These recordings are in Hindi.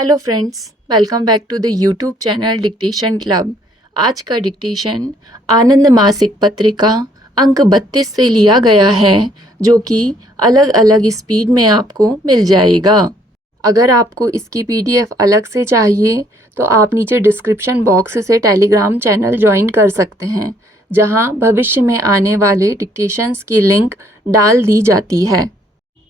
Hello friends, welcome back to the YouTube channel dictation club. आज का डिक्टेशन आनंद मासिक पत्रिका अंक 32 से लिया गया है, जो कि अलग अलग स्पीड में आपको मिल जाएगा। अगर आपको इसकी पीडीएफ अलग से चाहिए तो आप नीचे डिस्क्रिप्शन बॉक्स से टेलीग्राम चैनल ज्वाइन कर सकते हैं, जहां भविष्य में आने वाले डिक्टेशंस की लिंक डाल दी जाती है।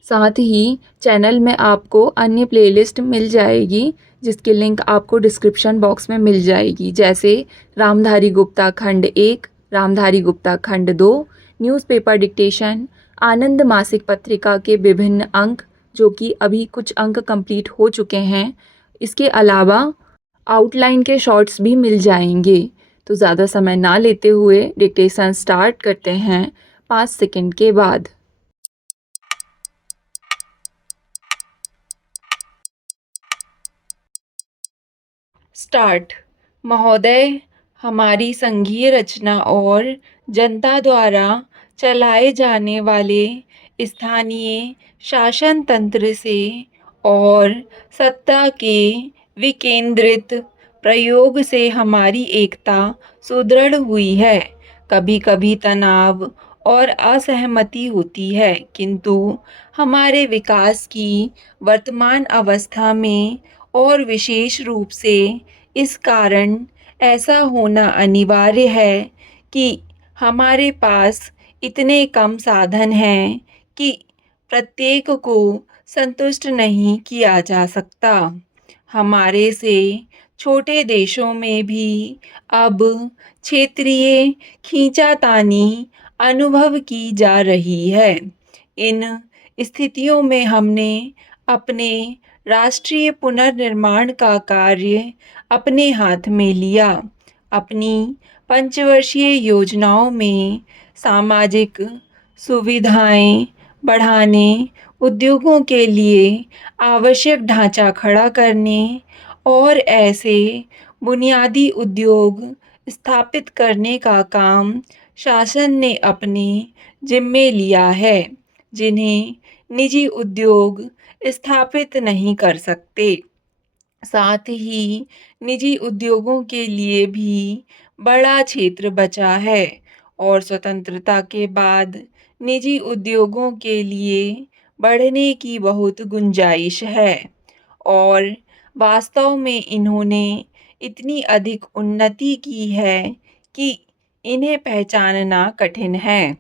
साथ ही चैनल में आपको अन्य प्लेलिस्ट मिल जाएगी, जिसकी लिंक आपको डिस्क्रिप्शन बॉक्स में मिल जाएगी, जैसे रामधारी गुप्ता खंड 1, रामधारी गुप्ता खंड 2, न्यूज़पेपर डिक्टेशन, आनंद मासिक पत्रिका के विभिन्न अंक, जो कि अभी कुछ अंक कंप्लीट हो चुके हैं। इसके अलावा आउटलाइन के शॉर्ट्स भी मिल जाएंगे। तो ज़्यादा समय ना लेते हुए डिक्टेशन स्टार्ट करते हैं 5 सेकंड के बाद। स्टार्ट। महोदय, हमारी संघीय रचना और जनता द्वारा चलाए जाने वाले स्थानीय शासन तंत्र से और सत्ता के विकेंद्रित प्रयोग से हमारी एकता सुदृढ़ हुई है। कभी कभी तनाव और असहमति होती है, किंतु हमारे विकास की वर्तमान अवस्था में और विशेष रूप से इस कारण ऐसा होना अनिवार्य है कि हमारे पास इतने कम साधन हैं कि प्रत्येक को संतुष्ट नहीं किया जा सकता। हमारे से छोटे देशों में भी अब क्षेत्रीय खींचातानी अनुभव की जा रही है। इन स्थितियों में हमने अपने राष्ट्रीय पुनर्निर्माण का कार्य अपने हाथ में लिया। अपनी पंचवर्षीय योजनाओं में सामाजिक सुविधाएं बढ़ाने, उद्योगों के लिए आवश्यक ढांचा खड़ा करने और ऐसे बुनियादी उद्योग स्थापित करने का काम शासन ने अपने जिम्मे लिया है, जिन्हें निजी उद्योग स्थापित नहीं कर सकते। साथ ही निजी उद्योगों के लिए भी बड़ा क्षेत्र बचा है और स्वतंत्रता के बाद निजी उद्योगों के लिए बढ़ने की बहुत गुंजाइश है और वास्तव में इन्होंने इतनी अधिक उन्नति की है कि इन्हें पहचानना कठिन है।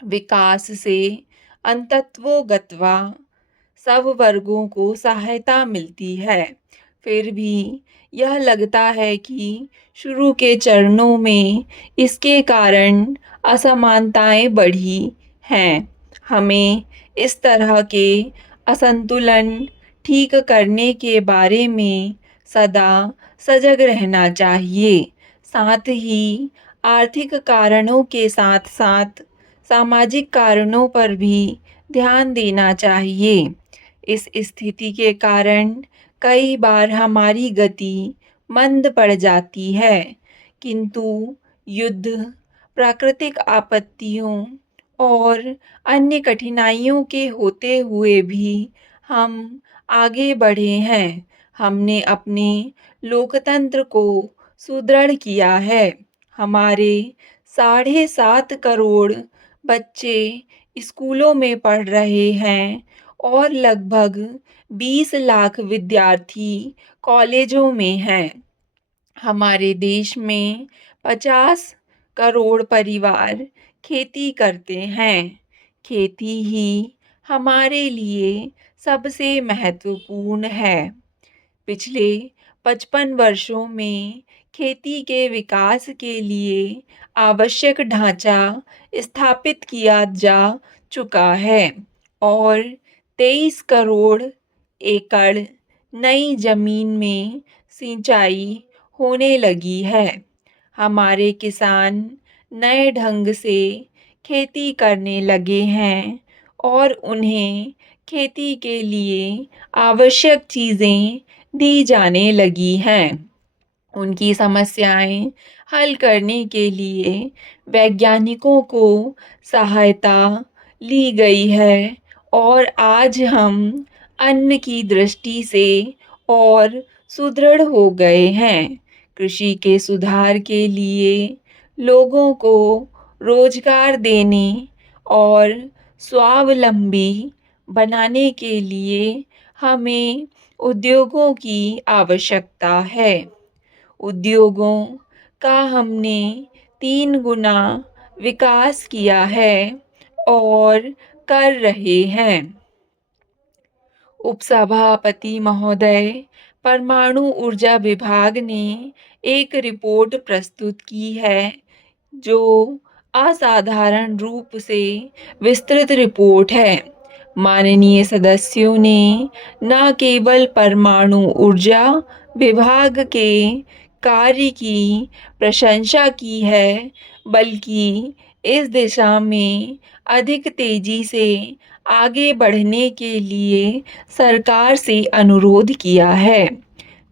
विकास से अंतत्वगत्वा सब वर्गों को सहायता मिलती है, फिर भी यह लगता है कि शुरू के चरणों में इसके कारण असमानताएं बढ़ी हैं। हमें इस तरह के असंतुलन ठीक करने के बारे में सदा सजग रहना चाहिए। साथ ही आर्थिक कारणों के साथ साथ सामाजिक कारणों पर भी ध्यान देना चाहिए। इस स्थिति के कारण कई बार हमारी गति मंद पड़ जाती है, किंतु युद्ध, प्राकृतिक आपत्तियों और अन्य कठिनाइयों के होते हुए भी हम आगे बढ़े हैं। हमने अपने लोकतंत्र को सुदृढ़ किया है। हमारे 7.5 करोड़ बच्चे स्कूलों में पढ़ रहे हैं और लगभग 20 लाख विद्यार्थी कॉलेजों में हैं। हमारे देश में 50 करोड़ परिवार खेती करते हैं। खेती ही हमारे लिए सबसे महत्वपूर्ण है। पिछले 55 वर्षों में खेती के विकास के लिए आवश्यक ढांचा स्थापित किया जा चुका है और 23 करोड़ एकड़ नई जमीन में सिंचाई होने लगी है। हमारे किसान नए ढंग से खेती करने लगे हैं और उन्हें खेती के लिए आवश्यक चीज़ें दी जाने लगी हैं। उनकी समस्याएं हल करने के लिए वैज्ञानिकों को सहायता ली गई है और आज हम अन्न की दृष्टि से और सुदृढ़ हो गए हैं। कृषि के सुधार के लिए लोगों को रोजगार देने और स्वावलंबी बनाने के लिए हमें उद्योगों की आवश्यकता है। उद्योगों का हमने 3 गुना विकास किया है और कर रहे हैं। उपसभापति महोदय, परमाणु ऊर्जा विभाग ने एक रिपोर्ट प्रस्तुत की है जो असाधारण रूप से विस्तृत रिपोर्ट है। माननीय सदस्यों ने न केवल परमाणु ऊर्जा विभाग के कार्य की प्रशंसा की है, बल्कि इस दिशा में अधिक तेजी से आगे बढ़ने के लिए सरकार से अनुरोध किया है।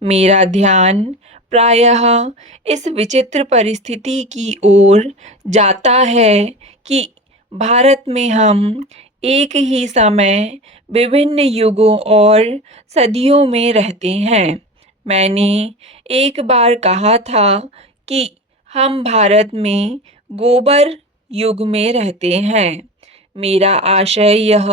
मेरा ध्यान प्रायः इस विचित्र परिस्थिति की ओर जाता है कि भारत में हम एक ही समय विभिन्न युगों और सदियों में रहते हैं। मैंने एक बार कहा था कि हम भारत में गोबर युग में रहते हैं। मेरा आशय यह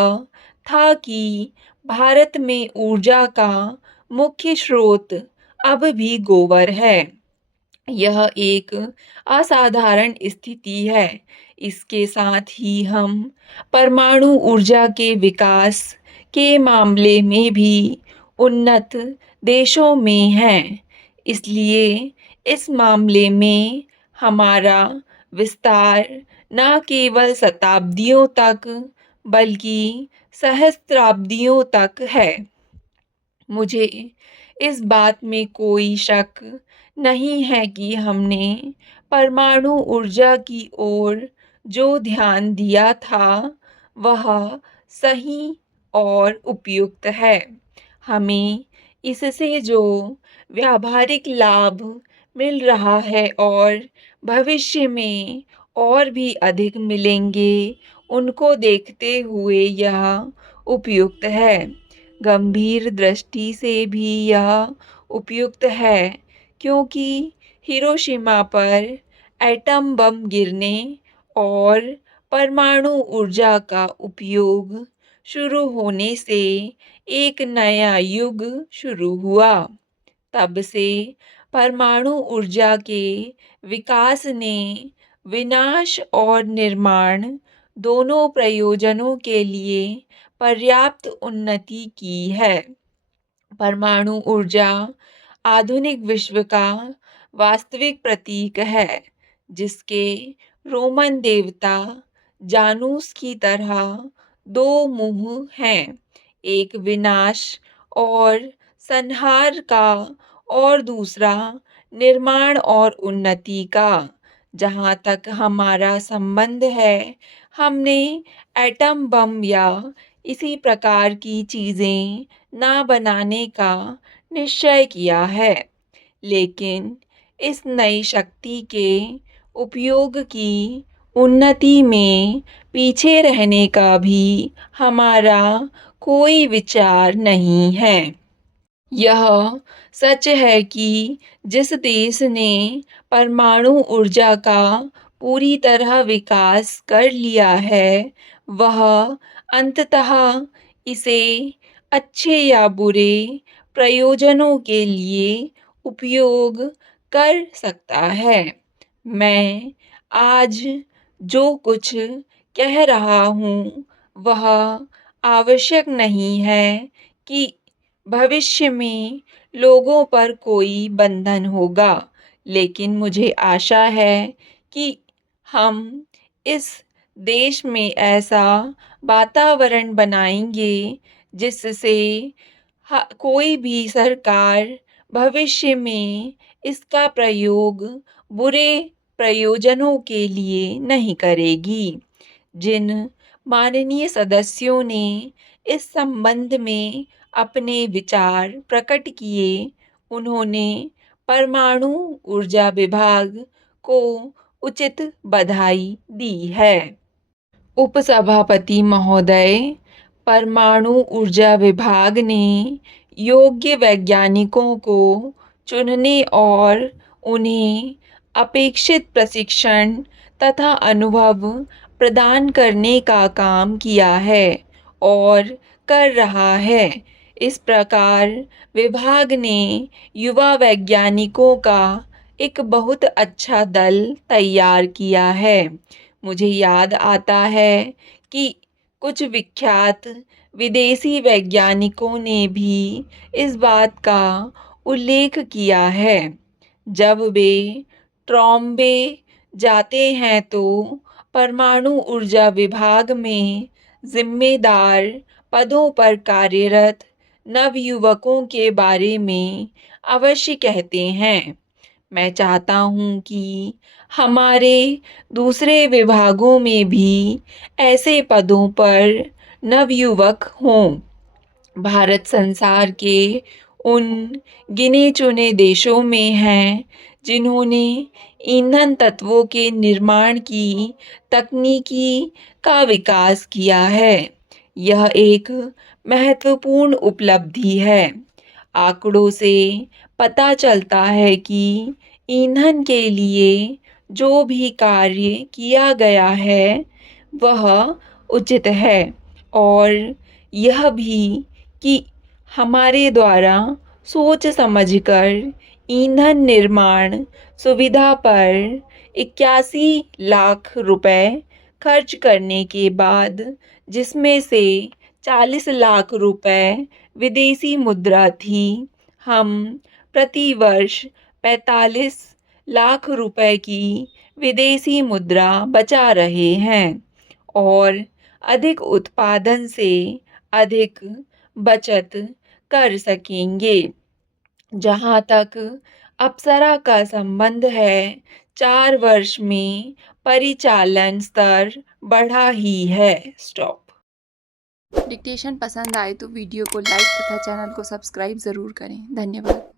था कि भारत में ऊर्जा का मुख्य स्रोत अब भी गोबर है। यह एक असाधारण स्थिति है। इसके साथ ही हम परमाणु ऊर्जा के विकास के मामले में भी उन्नत देशों में हैं। इसलिए इस मामले में हमारा विस्तार न केवल शताब्दियों तक बल्कि सहस्त्राब्दियों तक है। मुझे इस बात में कोई शक नहीं है कि हमने परमाणु ऊर्जा की ओर जो ध्यान दिया था वह सही और उपयुक्त है। हमें इससे जो व्यावहारिक लाभ मिल रहा है और भविष्य में और भी अधिक मिलेंगे, उनको देखते हुए यह उपयुक्त है। गंभीर दृष्टि से भी यह उपयुक्त है क्योंकि हिरोशिमा पर एटम बम गिरने और परमाणु ऊर्जा का उपयोग शुरू होने से एक नया युग शुरू हुआ। तब से परमाणु ऊर्जा के विकास ने विनाश और निर्माण दोनों प्रयोजनों के लिए पर्याप्त उन्नति की है। परमाणु ऊर्जा आधुनिक विश्व का वास्तविक प्रतीक है, जिसके रोमन देवता जानूस की तरह 2 मुंह हैं, एक विनाश और संहार का और दूसरा निर्माण और उन्नति का। जहाँ तक हमारा संबंध है, हमने एटम बम या इसी प्रकार की चीजें ना बनाने का निश्चय किया है, लेकिन इस नई शक्ति के उपयोग की उन्नति में पीछे रहने का भी हमारा कोई विचार नहीं है। यह सच है कि जिस देश ने परमाणु ऊर्जा का पूरी तरह विकास कर लिया है, वह अंततः इसे अच्छे या बुरे प्रयोजनों के लिए उपयोग कर सकता है। मैं आज जो कुछ कह रहा हूँ, वह आवश्यक नहीं है कि भविष्य में लोगों पर कोई बंधन होगा, लेकिन मुझे आशा है कि हम इस देश में ऐसा वातावरण बनाएंगे जिससे कोई भी सरकार भविष्य में इसका प्रयोग बुरे प्रयोजनों के लिए नहीं करेगी। जिन माननीय सदस्यों ने इस संबंध में अपने विचार प्रकट किए, उन्होंने परमाणु ऊर्जा विभाग को उचित बधाई दी है। उपसभापति महोदय, परमाणु ऊर्जा विभाग ने योग्य वैज्ञानिकों को चुनने और उन्हें अपेक्षित प्रशिक्षण तथा अनुभव प्रदान करने का काम किया है और कर रहा है। इस प्रकार विभाग ने युवा वैज्ञानिकों का एक बहुत अच्छा दल तैयार किया है। मुझे याद आता है कि कुछ विख्यात विदेशी वैज्ञानिकों ने भी इस बात का उल्लेख किया है। जब वे ट्रॉम्बे जाते हैं तो परमाणु ऊर्जा विभाग में जिम्मेदार पदों पर कार्यरत नवयुवकों के बारे में अवश्य कहते हैं। मैं चाहता हूँ कि हमारे दूसरे विभागों में भी ऐसे पदों पर नवयुवक हों। भारत संसार के उन गिने-चुने देशों में है जिन्होंने ईंधन तत्वों के निर्माण की तकनीकी का विकास किया है। यह एक महत्वपूर्ण उपलब्धि है। आंकड़ों से पता चलता है कि ईंधन के लिए जो भी कार्य किया गया है वह उचित है और यह भी कि हमारे द्वारा सोच समझकर ईंधन निर्माण सुविधा पर 81 लाख रुपए खर्च करने के बाद जिसमें से 40 लाख रुपए विदेशी मुद्रा थी, हम प्रति वर्ष 45 लाख रुपए की विदेशी मुद्रा बचा रहे हैं और अधिक उत्पादन से अधिक बचत कर सकेंगे। जहाँ तक अप्सरा का संबंध है, 4 वर्ष में परिचालन स्तर बढ़ा ही है। स्टॉप। डिक्टेशन पसंद आए तो वीडियो को लाइक तथा चैनल को सब्सक्राइब ज़रूर करें। धन्यवाद।